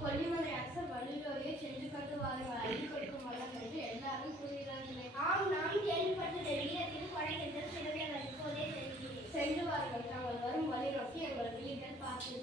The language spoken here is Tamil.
கொல்லிமலை அரசர் வள்ளுவரையே சென்று கண்டு வாருங்கள் அள்ளி கொடுக்கும் வளம் என்று எல்லாரும் கூறுகிறார்களே. ஆம், நாம் கேள்விப்பட்டது வீரத்தில் கொடை என்று சிறுவர்கள் இப்போதே தெரிகிறேன். சென்று வாருங்கள். நாங்கள் வரும் வழி நோக்கி எங்கள் வீடுகள் பார்த்து